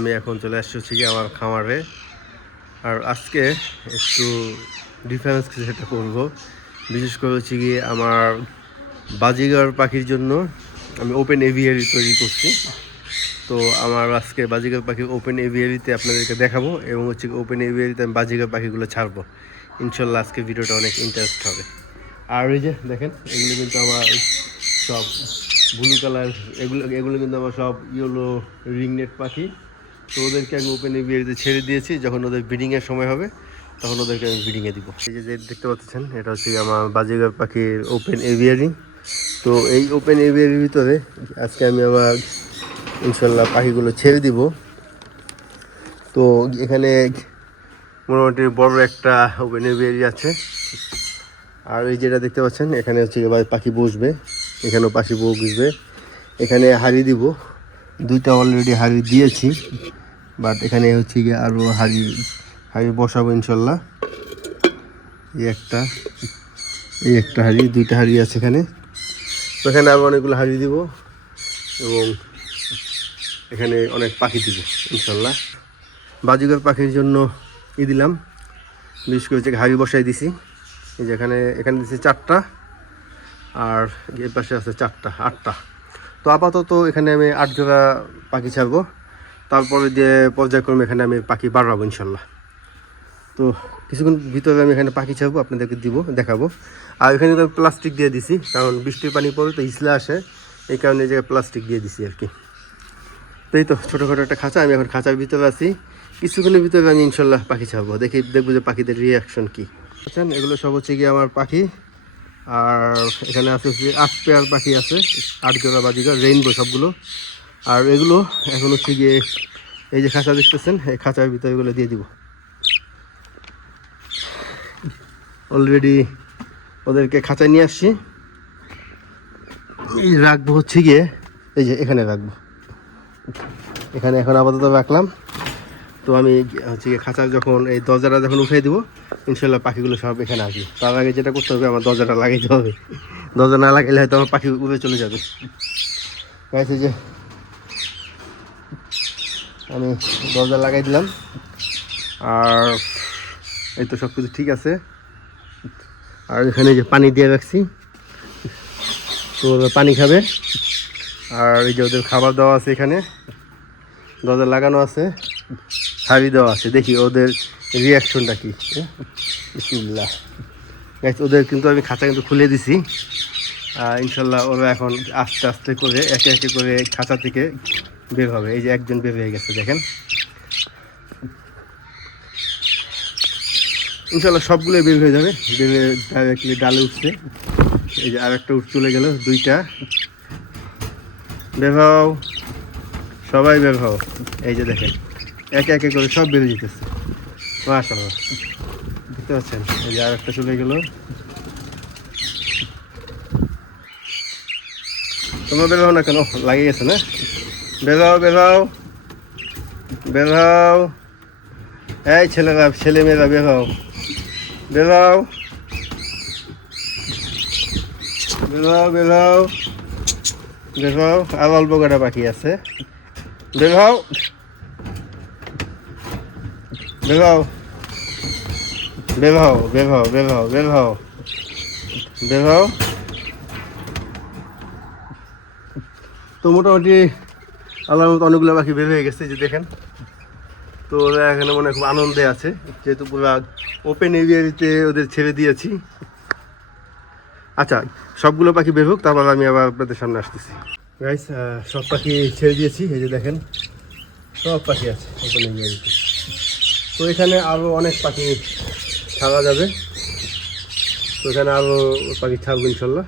আমি এখন চলে আসছি কি আমার খামারে। আর আজকে একটু ডিফারেন্স কিছু একটা করবো। বিশেষ করে হচ্ছে গিয়ে আমার বাজিগার পাখির জন্য আমি ওপেন এভিয়ারি তৈরি করছি। তো আমার আজকে বাজিগার পাখির ওপেন এভিয়ারিতে আপনাদেরকে দেখাবো এবং হচ্ছে ওপেন এভিয়ারিতে আমি বাজিগার পাখিগুলো ছাড়বো। ইনশাল্লাহ আজকে ভিডিওটা অনেক ইন্টারেস্ট হবে। আর এই যে দেখেন, এগুলো কিন্তু আমার সব ব্লু কালার, এগুলো কিন্তু আমার সব ইয়েলো রিংনেট পাখি। তো ওদেরকে আমি ওপেন এভিয়ারিতে ছেড়ে দিয়েছি। যখন ওদের ব্রিডিংয়ের সময় হবে তখন ওদেরকে আমি ব্রিডিংয়ে দিব। এই যে দেখতে পাচ্ছেন, এটা হচ্ছে আমার বাজিগার পাখির ওপেন এভিয়ারি। তো এই ওপেন এভিয়ারির ভিতরে আজকে আমি আবার ইনশাল্লাহ পাখিগুলো ছেড়ে দিব। তো এখানে মোটামুটি বড় একটা ওপেন এভিয়ারি আছে। আর এই যেটা দেখতে পাচ্ছেন, এখানে হচ্ছে পাখি বসবে, এখানেও পাখি বসবে। এখানে হাড়ি দিব, দুইটা অলরেডি হাড়ি দিয়েছি, বাট এখানে হচ্ছে গিয়ে আরও হাড়ি বসাবো ইনশাল্লাহ। এই একটা হাড়ি, দুইটা হাড়ি আছে এখানে। তো এখানে আরও অনেকগুলো হাড়ি দিব এবং এখানে অনেক পাখি দিব ইনশাল্লাহ। বাজিগার পাখির জন্য দিলাম, বিশেষ করে হচ্ছে হাড়ি বসাই দিছি। এই যে এখানে দিচ্ছি 4টা, আর এর পাশে আছে 4টা, 8টা। তো আপাতত এখানে আমি 8 জোড়া পাখি ছাড়বো। তারপরে যে পর্যায়ক্রমে এখানে আমি পাখি বাড়াবো ইনশাল্লাহ। তো কিছুক্ষণ ভিতরে আমি এখানে পাখি ছাড়বো, আপনাদেরকে দেখাবো। আর এখানে তো প্লাস্টিক দিয়ে দিছি, কারণ বৃষ্টির পানি পড়ে তো হিসলে আসে, এই কারণে যে প্লাস্টিক দিয়ে দিছি আর কি। তো এই তো ছোটোখাটো একটা খাঁচা, আমি এখন খাঁচার ভিতরে আছি। কিছুক্ষণের ভিতরে আমি ইনশাল্লাহ পাখি ছাড়বো, দেখবো যে পাখিদের রিয়াকশন কী। বুঝছেন, এগুলো সব হচ্ছে গিয়ে আমার পাখি। আর এখানে আছে 8 পেয়ার পাখি আছে, 8 জোড়া বাজিগার রেইনবো সবগুলো। আর এগুলো এখন হচ্ছে গিয়ে এই যে খাঁচা দেখতেছেন, এই খাঁচার ভিতরে এগুলো দিয়ে দিব। অলরেডি ওদেরকে খাঁচায় নিয়ে আসছি, এই রাখবো হচ্ছে গিয়ে এই যে এখানে রাখবো। এখানে এখন আপাতত রাখলাম। তো আমি হচ্ছে গিয়ে খাঁচার যখন এই দরজাটা যখন উঠিয়ে দিব ইনশাল্লাহ পাখিগুলো সব এখানে আসবে। তার আগে যেটা করতে হবে, আমার দরজাটা লাগাইতে হবে। দরজা না লাগাইলে হয়তো আমার পাখি উড়ে চলে যাবে। গাইছে যে আমি দরজা লাগাই দিলাম। আর এই তো সব কিছু ঠিক আছে। আর এখানে যে পানি দিয়ে রাখছি, তো পানি খাবে। আর এই যে ওদের খাবার দেওয়া আছে, এখানে দরজা লাগানো আছে, হাড়ি দেওয়া আছে। দেখি ওদের রিয়াকশনটা কি। বিসমিল্লাহ। ওদের কিন্তু আমি খাঁচা কিন্তু খুলে দিছি। ইনশাল্লাহ ওরা এখন আস্তে আস্তে করে একে একে করে খাঁচা থেকে বের হবে। এই যে একজন বের হয়ে গেছে, দেখেন। ইনশাল্লাহ সবগুলোই বের হয়ে যাবে, বের হয়ে ডাইরেক্টলি ডালে উঠছে। এই যে আর একটা চলে গেল, 2টা। বের হও, সবাই বের হও। এই যে দেখেন একে একে করে সব বেরিয়ে যেতেছে। মাশাআল্লাহ, দেখতে পাচ্ছেন। এই যে আর একটা চলে গেল। তোমরা বের হও না কেন, লাগিয়ে গেছে না? বের হও, বের হও, বের হও। এই ছেলে মেয়েরা বের হও, বের হও, বের হও, বের হও, বের হও। আর অল্প কটা পাখি আছে, বের হও, বের হও, বের হও, বের হও, বের হও, বের হও, বের হও। তো মোটামুটি আল্লাহর মতো অনেকগুলো পাখি বের হয়ে গেছে, যে দেখেন। তো ওরা এখানে মনে হয় খুব আনন্দে আছে, যেহেতু পুরো ওপেন এরিয়াতে ওদের ছেড়ে দিয়েছি। আচ্ছা, সবগুলো পাখি বের হোক, তারপর আমি আবার আপনাদের সামনে আসতেছি। গাইস, সব পাখি ছেড়ে দিয়েছি। এই যে দেখেন সব পাখি আছে ওপেন এরিয়াতে। তো এখানে আরও অনেক পাখি ছাড়া যাবে। তো এখানে আরও পাখি ছাড়বো ইনশাল্লাহ।